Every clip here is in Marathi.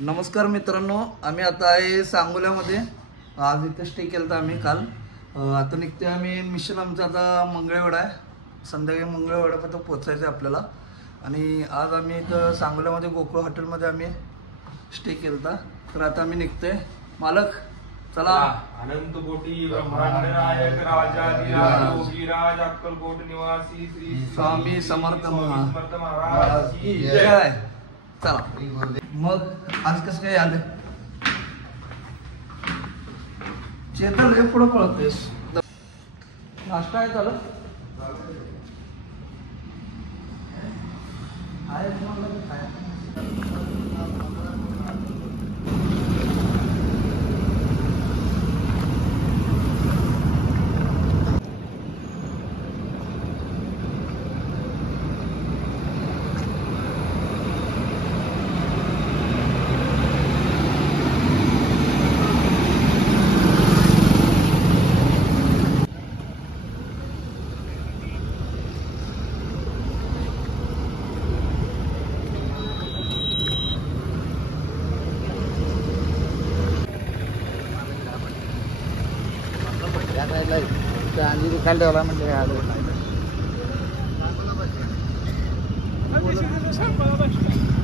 नमस्कार मित्रांनो, आम्ही आता आहे सांगोल्यामध्ये. आज इथे स्टे केला होता आम्ही काल. आता निघतोय आम्ही. मिशन आमचं आता मंगळवेढा आहे. संध्याकाळी मंगळवेढापर्यंत पोचायचं आहे आपल्याला. आणि आज आम्ही इथं सांगोल्यामध्ये गोकुळ हॉटेलमध्ये आम्ही स्टे केला होता. तर आता आम्ही निघतोय. मालक चला. अनंत कोटी ब्रह्मांड नायक राजाधिराज योगीराज अक्कलकोट निवासी श्री स्वामी समर्थ महाराज की जय. जय. चला मग आज कसं काय आलं? चेतन हे पुढं पळतोयस. नाश्ता आहे झालं? आहे म्हणलं काय?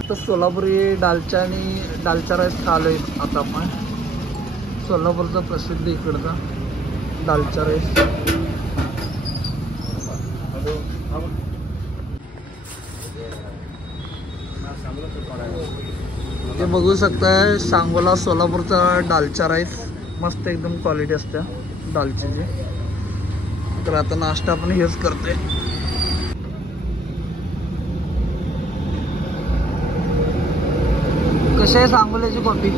तर सोलापुरी दालचा राईस खालोय आता आपण. सोलापूरचा प्रसिद्ध इकडचा दालचा राईस. ते बघू शकताय सांगोला सोलापूरचा दालचा राईस. मस्त एकदम क्वालिटी असते दालचीची. तर आता नाश्ता आपण हेच करतोय. कशी आहे सांगोल्याची कॉफी?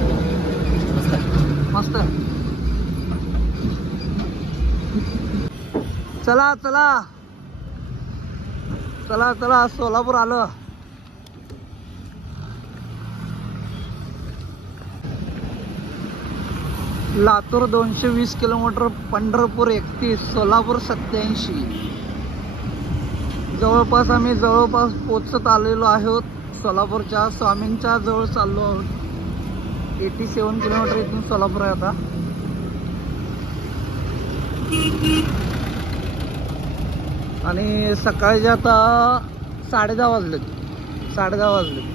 मस्त. चला चला चला चला सोलापूर आलं. लातूर 220 किलोमीटर, पंढरपूर 31, सोलापूर 87. जवळपास आम्ही पोचत आलेलो आहोत. सोलापूरच्या स्वामींच्या जवळ चाललो आहोत. 87 किलोमीटर इथून सोलापूर आहे आता. आणि सकाळचे आता 10:30 वाजलेत.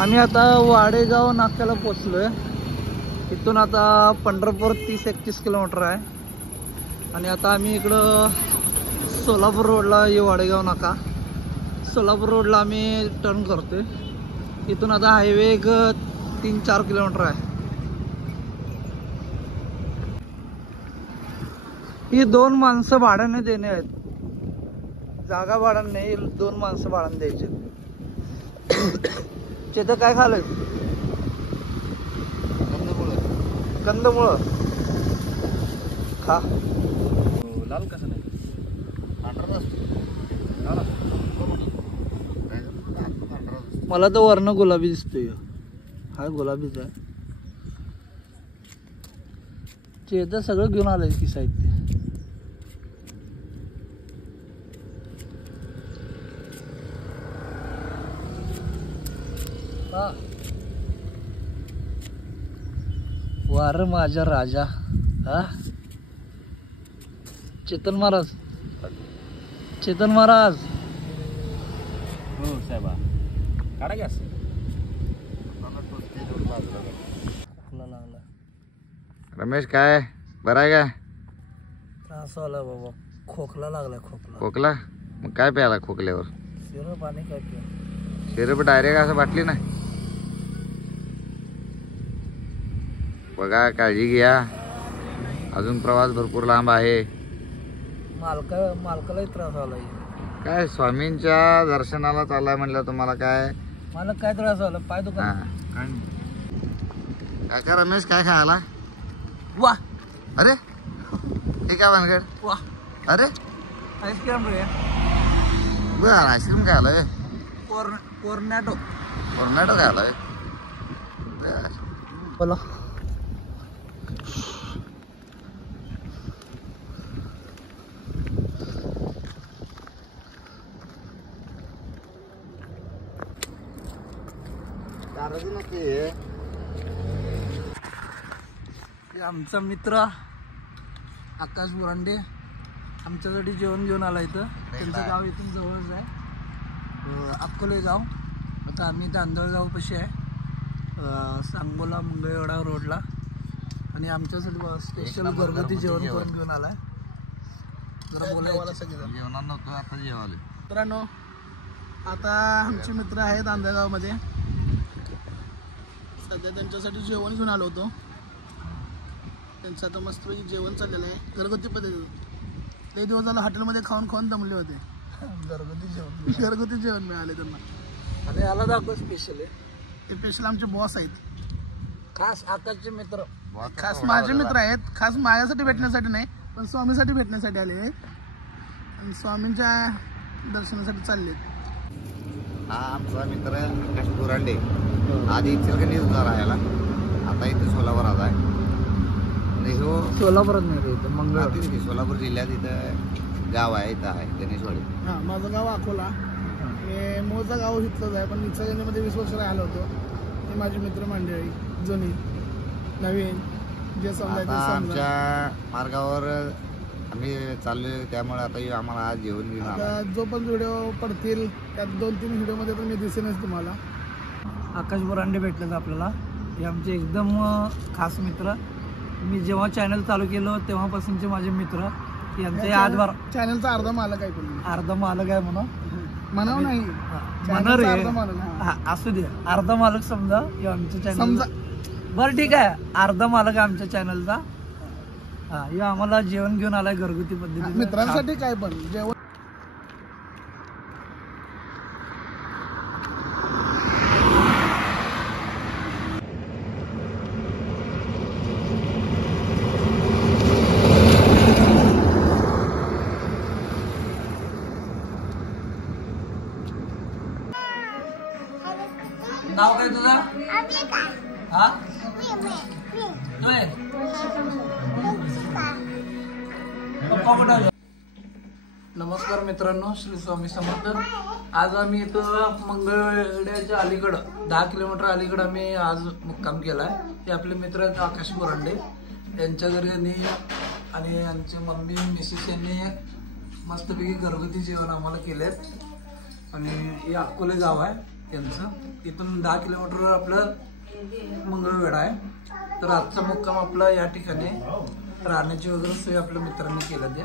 आम्ही आता वाडेगाव नाक्याला पोचलोय. इथून आता पंढरपूर 30-31 किलोमीटर आहे. आणि आता आम्ही इकडं सोलापूर रोडला वाडेगाव नाका. सोलापूर रोडला आम्ही टर्न करतोय. इथून आता हायवे एक 3-4 किलोमीटर आहे. ही 2 माणसं भाड्याने देणे आहेत. जागा भाड्याने नाही, 2 माणसं भाड्याने द्यायचे. चेतं काय खाल्लं? कंदमुळं खा. लाल कसं नाही मला तर वर्ण गुलाबी दिसतोय. हा गुलाबीच आहे. चेतं सगळं घेऊन आलंय की साहित्य. वार माझा राजा. हा चेतन महाराज. हो साहेबा काढा गॅस. लागला. रमेश काय बरं आहे काय? त्रास व्हायला बाबा. खोकला लागलाय. खोकला? मग काय प्यायला खोकल्यावर? सिरप आणि काय प्या. सिरप डायरेक्ट असं बाटली नाही. बघा काळजी घ्या. अजून प्रवास भरपूर लांब आहे. मालकालाही त्रास झालाय. काय स्वामींच्या दर्शनाला चाललाय म्हणलं तुम्हाला काय? मला काय त्रास झाला? पाय दुकान. काय काय रमेश काय खायला? वा अरे हे काय भानगड? वा अरे आईस्क्रीम रे. बर आईस्क्रीम खायला. कोर्नॅटो खायला. बोला. आमचा मित्र आकाश बुरांडे आमच्यासाठी जेवण घेऊन आला इथं. त्यांचं गाव इथून जवळच आहे, अक्कोले गाव. आता आम्ही तांदळगाव पाशी आहे, सांगोला मंगळवेढा रोडला. आणि आमच्यासाठी स्पेशल घरगुती जेवण करून घेऊन आलाय. जरा बोलायला सगळं जेवणार नव्हतं, आता जेवायला. मित्रांनो, आता आमचे मित्र आहेत तांदळगावमध्ये. सध्या त्यांच्यासाठी जेवण घेऊन आलो होतो. त्यांचं आता मस्तपैकी जेवण चाललेलं आहे घरगुती पद्धतीचं. ते दिवस झालं हॉटेलमध्ये खाऊन दमले होते. घरगुती जेवण मिळाले त्यांना. आणि याला दाखव स्पेशल आहे. ते स्पेशल आमचे बॉस आहेत, खास आकाशचे मित्र, खास माझे मित्र आहेत. खास माझ्यासाठी भेटण्यासाठी नाही, पण स्वामीसाठी भेटण्यासाठी आले आहेत आणि स्वामींच्या दर्शनासाठी चालले. हा आमचा मित्र आकाश बुरांडे. आधी इचलकरंजी होता राहायला, आता इथे सोलापुरात आहे. सोलापुरात नाही इथं मंगळ, सोलापूर जिल्ह्यात इथं गाव आहे, इथं आहे गणेशवाडी. हां, माझं गाव अकोला. मी मूळचं गाव इथलंच आहे, पण इचलकरंजीमध्ये 20 वर्ष राहिलो होतो. हे माझी मित्र मंडळी जुनी नवीन जे समजायचं. आमच्या मार्गावर आम्ही चाललोय, त्यामुळे आता आम्हाला आज जेवण घेऊन आता जो पण व्हिडिओ पडतील त्यात 2-3 व्हिडिओमध्ये तर मी दिसेनच तुम्हाला. आकाश बुरांडे भेटलेत आपल्याला. हे आमचे एकदम खास मित्र. मी जेव्हा चॅनल चालू केलं तेव्हापासूनचे माझे मित्र. यांचे आजभर चॅनलचा अर्धा मालक आहे. पण अर्धा मालक आहे म्हणावं नाही म्हणणार असू दे, अर्धा मालक समजा आमच्या चॅनल समजा. बरं ठीक आहे, अर्धा मालक आहे आमच्या चॅनलचा. हा, हे आम्हाला जेवण घेऊन आलाय घरगुती पद्धतीने मित्रांसाठी. काय पण जेवण नाव काय तुझं? हा, नमस्कार मित्रांनो, श्री स्वामी समर्थ. आज आम्ही इथं मंगळवेढ्याच्या अलीकडं 10 किलोमीटर अलीकडं आम्ही आज मुक्काम केलाय. ते आपले मित्र आहेत आकाश बुरांडे. यांच्या घरी आणि आमचे मम्मी मिसेस यांनी मस्तपैकी घरगुती जेवण आम्हाला केलेत. आणि हे अकोले गाव आहे त्यांचं. इथून 10 किलोमीटरवर आपलं मंगळवेढा आहे. तर आजचा मुक्काम आपला या ठिकाणी राहण्याची वगैरे सोय आपल्या मित्रांनी केलं. ते